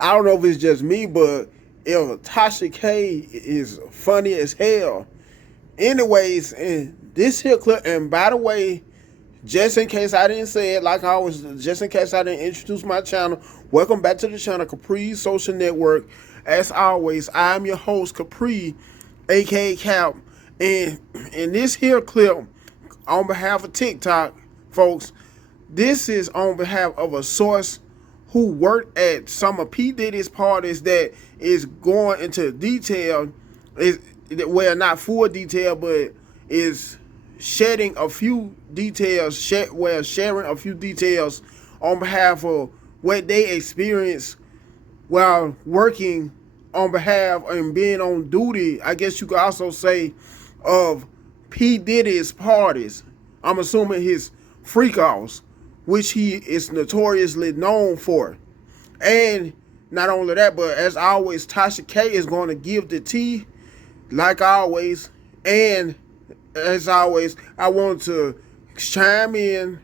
I don't know if it's just me, but Tasha K is funny as hell. Anyways, and this here clip, and by the way, just in case I didn't say it, like I was, just in case I didn't introduce my channel, welcome back to the channel, Capri Social Network. As always, I'm your host, Capri, aka Cap. And in this here clip, on behalf of TikTok, folks, this is on behalf of a source who worked at some of P. Diddy's parties that is going into detail, is well, not full detail, but is shedding a few details, sharing a few details on behalf of what they experienced while working on behalf and being on duty, I guess you could also say, of P. Diddy's parties. I'm assuming his freak-offs, which he is notoriously known for. And not only that, but as always, Tasha K is going to give the tea, like always. And as always, I want to chime in,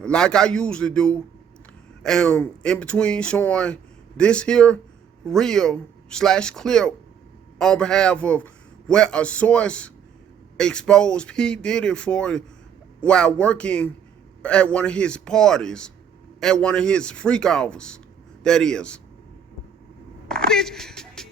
like I usually do, and in between showing this here reel / clip on behalf of what a source exposed P. Diddy for while working at one of his parties, at one of his freak offs, that is. Bitch,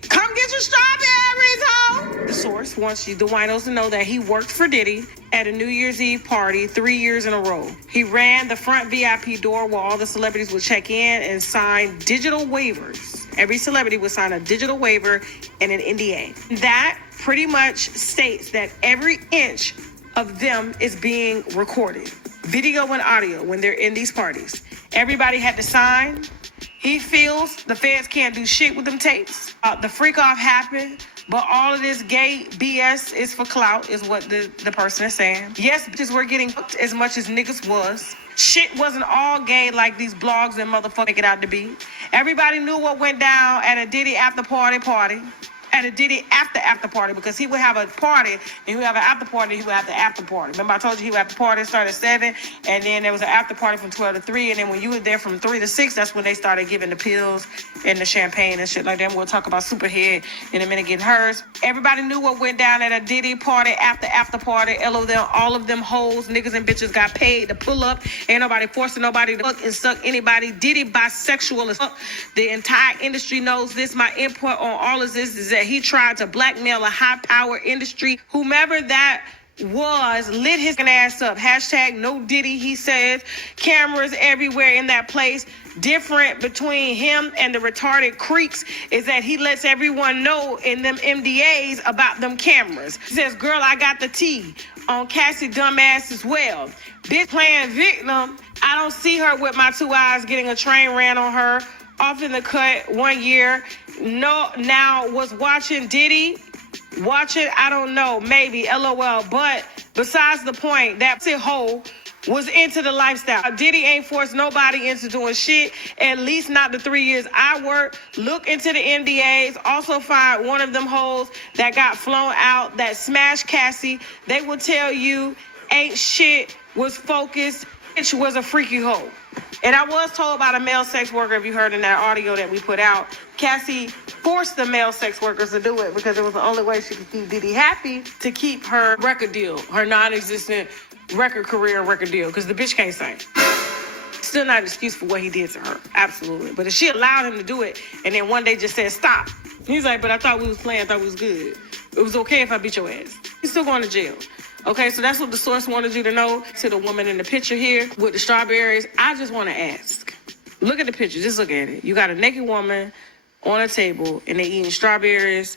come get your strawberries, ho! The source wants the winos to know that he worked for Diddy at a New Year's Eve party 3 years in a row. He ran the front VIP door where all the celebrities would check in and sign digital waivers. Every celebrity would sign a digital waiver and an NDA. That pretty much states that every inch of them is being recorded, video and audio, when they're in these parties. Everybody had to sign. He feels the feds can't do shit with them tapes. The freak off happened, but all of this gay BS is for clout, is what the person is saying. Yes, bitches were getting hooked as much as niggas was. Shit wasn't all gay like these blogs and motherfuckers make it out to be. Everybody knew what went down at a Diddy after party. At a Diddy after party, because he would have a party and he would have an after party, he would have the after party. Remember I told you he would have the party start at 7, and then there was an after party from 12 to 3, and then when you were there from 3 to 6, that's when they started giving the pills and the champagne and shit like that. And we'll talk about Superhead in a minute getting hers. Everybody knew what went down at a Diddy party after party. All of them hoes, niggas and bitches got paid to pull up. Ain't nobody forcing nobody to fuck and suck anybody. Diddy bisexual as fuck. The entire industry knows this. My input on all of this is that he tried to blackmail a high-power industry. Whomever that was lit his ass up. Hashtag no Diddy, he says. Cameras everywhere in that place. Different between him and the retarded creeps is that he lets everyone know in them MDAs about them cameras. He says, girl, I got the tea on Cassie dumbass as well. Bitch playing victim. I don't see her with my 2 eyes getting a train ran on her off in the cut 1 year. No, now was watching Diddy. Watch it, I don't know, maybe, LOL. But besides the point, that hoe was into the lifestyle. Diddy ain't forced nobody into doing shit, at least not the 3 years I worked. Look into the NDAs. Also find one of them hoes that got flown out, that smashed Cassie. They will tell you ain't shit, was focused, bitch was a freaky hoe. And I was told about a male sex worker, if you heard in that audio that we put out. Cassie forced the male sex workers to do it because it was the only way she could keep Diddy happy, to keep her record deal, her non-existent record career and record deal, because the bitch can't sing. Still not an excuse for what he did to her, absolutely. But if she allowed him to do it and then one day just said stop, he's like, but I thought we was playing, I thought we was good. It was okay if I beat your ass. He's still going to jail. Okay, so that's what the source wanted you to know. To the woman in the picture here with the strawberries, I just want to ask. Look at the picture, just look at it. You got a naked woman on a table and they eating strawberries.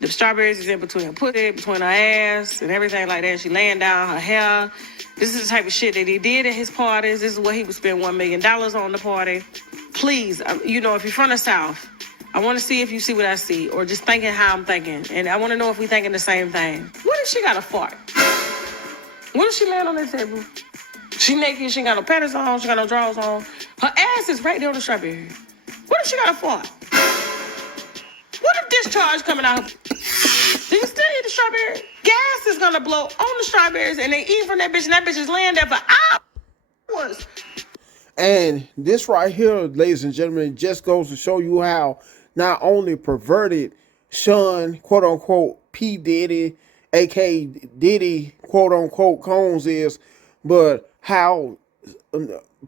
The strawberries is in between her pussy, between her ass and everything like that. She laying down her hair. This is the type of shit that he did at his parties. This is what he would spend $1 million on the party. Please, if you're from the South, I want to see if you see what I see, or just thinking how I'm thinking. And I want to know if we thinking the same thing. What if she got a fart? What if she laying on that table? She naked, she ain't got no panties on, she got no drawers on. Her ass is right there on the strawberry. What if she got a fart? What if discharge coming out? Do you still eat the strawberry? Gas is gonna blow on the strawberries and they eat from that bitch, and that bitch is laying there for hours. And this right here, ladies and gentlemen, just goes to show you how not only perverted Sean, quote unquote, P. Diddy, aka Diddy, quote unquote, Combs is, but how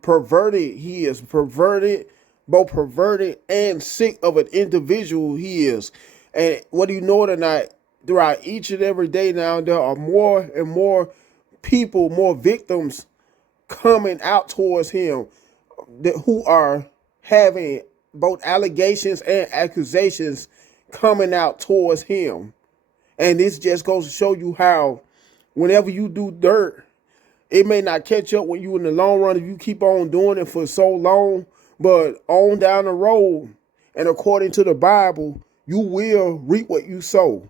perverted he is. Perverted, both perverted and sick of an individual he is. And whether you know it or not, throughout each and every day now, there are more and more people, more victims coming out towards him who are having both allegations and accusations coming out towards him. And this just goes to show you how whenever you do dirt, it may not catch up when you in the long run if you keep on doing it for so long, but on down the road, and according to the Bible, you will reap what you sow.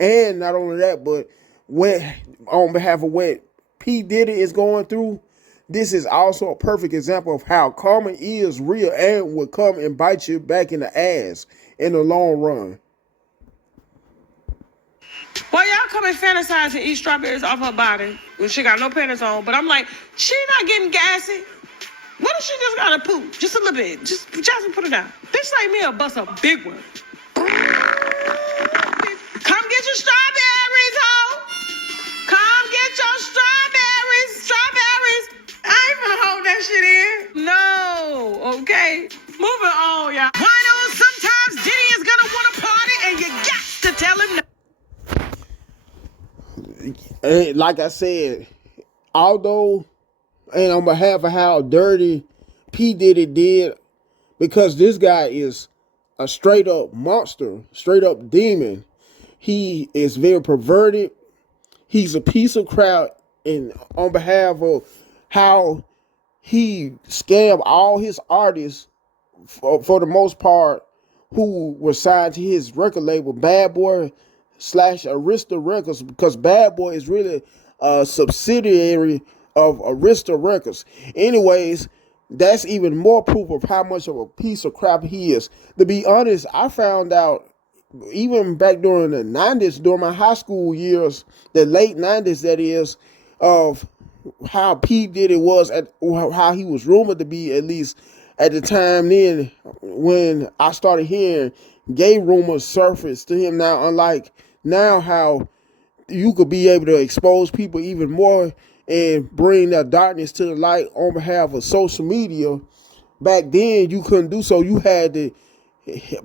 And not only that, but when on behalf of what P. Diddy is going through, this is also a perfect example of how karma is real and will come and bite you back in the ass in the long run. Why y'all come and fantasize and eat strawberries off her body when she got no panties on? But I'm like, she not getting gassy. What if she just got a poop? Just a little bit. Just put it down. Bitch like me will bust a big one. Come get your strawberries, ho. Come get your strawberries. Strawberries. I ain't gonna hold that shit in. No, okay. Moving on, y'all. Why know sometimes Diddy is gonna want to party and you got to tell him no. And like I said, although, and on behalf of how dirty P. Diddy did, because this guy is a straight up monster, straight up demon. He is very perverted. He's a piece of crap. And on behalf of how he scammed all his artists for the most part who were signed to his record label, Bad Boy / Arista Records, because Bad Boy is really a subsidiary of Arista Records. Anyways, that's even more proof of how much of a piece of crap he is. To be honest, I found out even back during the 90s, during my high school years, the late 90s that is, of how P. Diddy was, how he was rumored to be, at least at the time then, when I started hearing gay rumors surface to him now, unlike now how you could be able to expose people even more and bring that darkness to the light on behalf of social media. Back then, you couldn't do so. You had to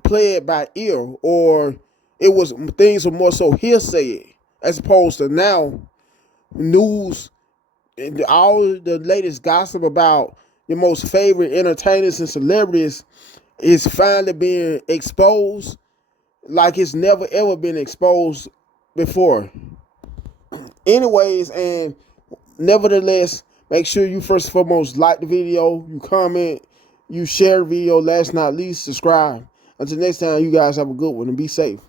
play it by ear, or it was things were more so hearsay, as opposed to now, news and all the latest gossip about your most favorite entertainers and celebrities is finally being exposed like it's never ever been exposed before. Anyways, and nevertheless, make sure you first and foremost like the video, you comment, you share the video, last not least, subscribe. Until next time, you guys have a good one and be safe.